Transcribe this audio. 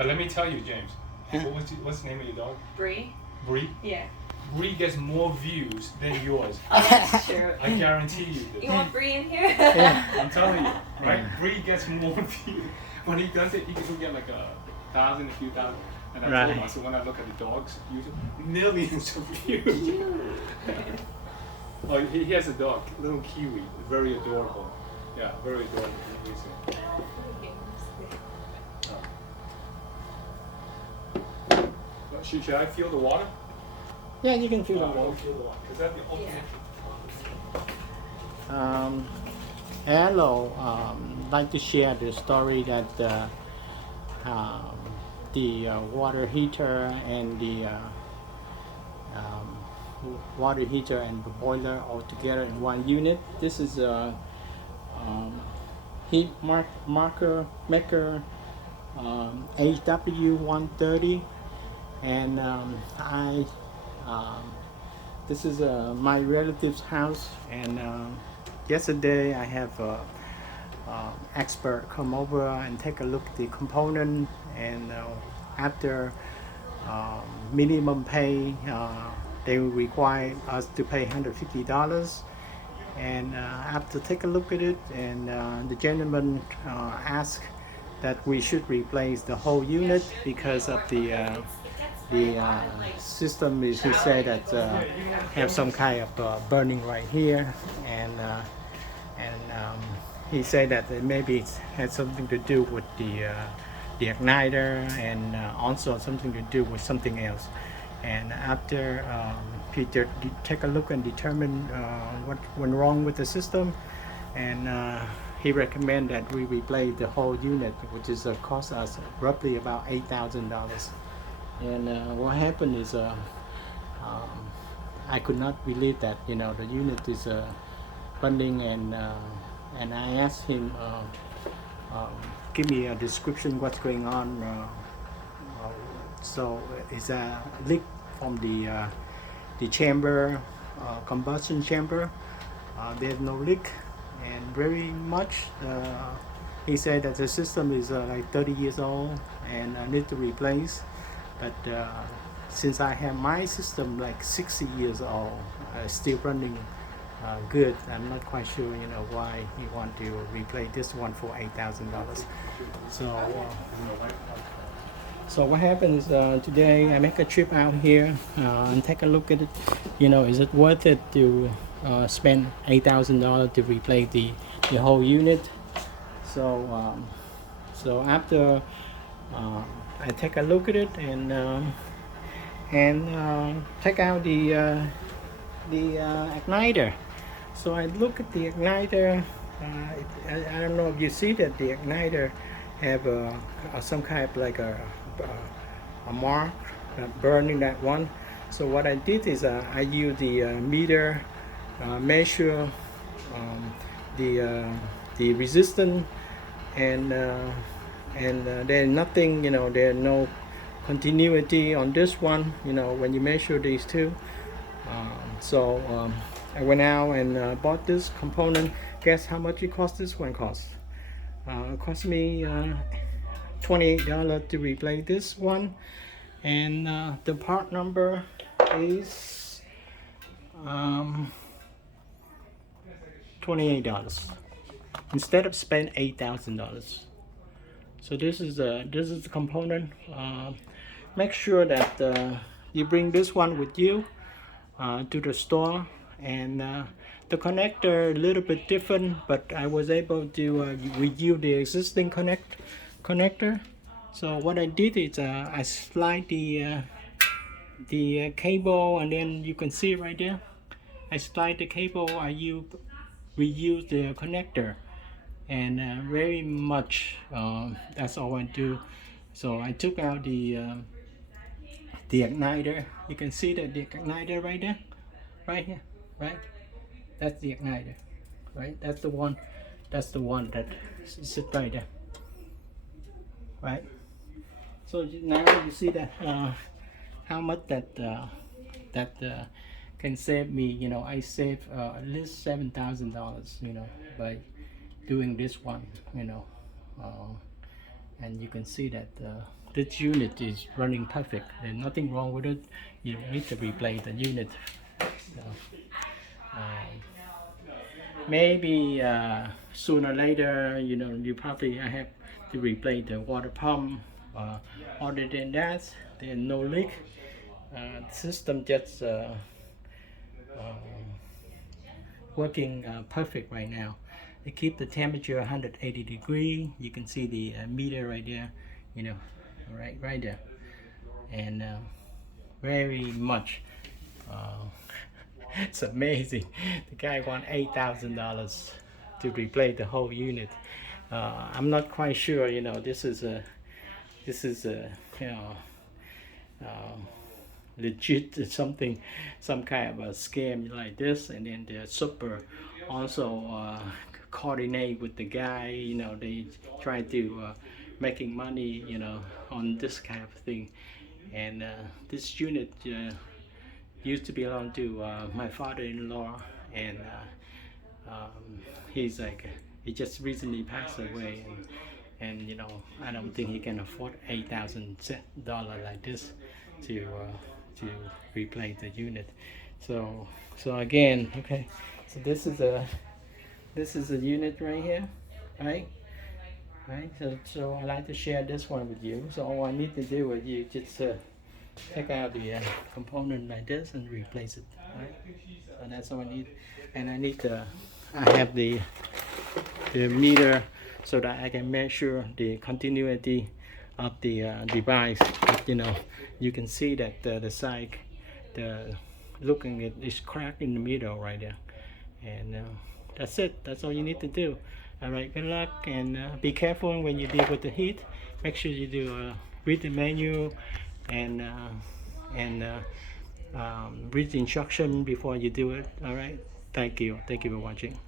But let me tell you, James, what's the name of your dog? Bree? Bree? Yeah. Bree gets more views than yours. That's true. I guarantee you this. You want Bree in here? I'm telling you, right? Bree gets more views. When he does it, he can get like 1,000, a few thousand. And I told him, so when I look at the dogs, millions of views. Oh, he has a dog, little Kiwi, very adorable. Yeah, very adorable. Should I feel the water? Yeah, you can feel the water. Is that the ultimate? Hello, like to share the story that the water heater and the water heater and the boiler all together in one unit. This is a HEATMAKER HW130, and this is my relative's house, and yesterday I have expert come over and take a look at the component, and after minimum pay they require us to pay $150, and after take a look at it, and the gentleman asked that we should replace the whole unit because of the system is, he said that have some kind of burning right here, and he said that maybe it had something to do with the igniter, and also something to do with something else. And after Peter take a look and determine what went wrong with the system, and he recommended that we replace the whole unit, which is cost us roughly about $8,000. And what happened is I could not believe that the unit is running, and I asked him give me a description what's going on. So it's a leak from the chamber, combustion chamber. There's no leak, and very much he said that the system is like 30 years old and I need to replace. But since I have my system like 60 years old, still running good, I'm not quite sure why he want to replace this one for $8,000. So what happened is today I make a trip out here and take a look at it. Is it worth it to spend $8,000 to replace the whole unit? So after I take a look at it and take out the igniter. So I look at the igniter. I don't know if you see that the igniter have some kind of like a mark burning that one. So what I did is I used the meter measure the resistance, and there's nothing, there's no continuity on this one, when you measure these two. So I went out and bought this component. Guess how much it cost? This one cost? It cost me $28 to replace this one, and the part number is $28 instead of spend $8,000. So this is the component. Make sure that you bring this one with you to the store, and the connector a little bit different, but I was able to reuse the existing connector. So what I did is I slide the cable, and then you can see right there, I slide the cable, reuse the connector, and very much that's all I do. So I took out the igniter. You can see that the igniter right there, right here, right? That's the igniter, right? That's the one that sits right there, right? So now you see that how much that can save me. I save at least $7,000, by doing this one, and you can see that this unit is running perfect. There's nothing wrong with it. You don't need to replace the unit. So, maybe sooner or later, you probably I have to replace the water pump. Other than that, there's no leak. The system just working perfect right now. It keep the temperature 180 degrees. You can see the meter right there, right there, and very much. It's amazing. The guy want $8,000 to replace the whole unit. I'm not quite sure. This is a legit something, some kind of a scam like this. And then the super also coordinate with the guy. They try to making money on this kind of thing. And this unit used to belong to my father-in-law, and he just recently passed away, and I don't think he can afford $8,000 like this to replace the unit. So again, okay, so this is a unit right here, right? So I like to share this one with you. So all I need to do is you just take out the component like this and replace it, right? So that's all I need. And I have the meter so that I can measure the continuity of the device. You can see that the side, looking at is cracked in the middle right there. And that's it. That's all you need to do. All right, good luck, and be careful when you deal with the heat. Make sure you do read the menu and read the instruction before you do it. All right, thank you for watching.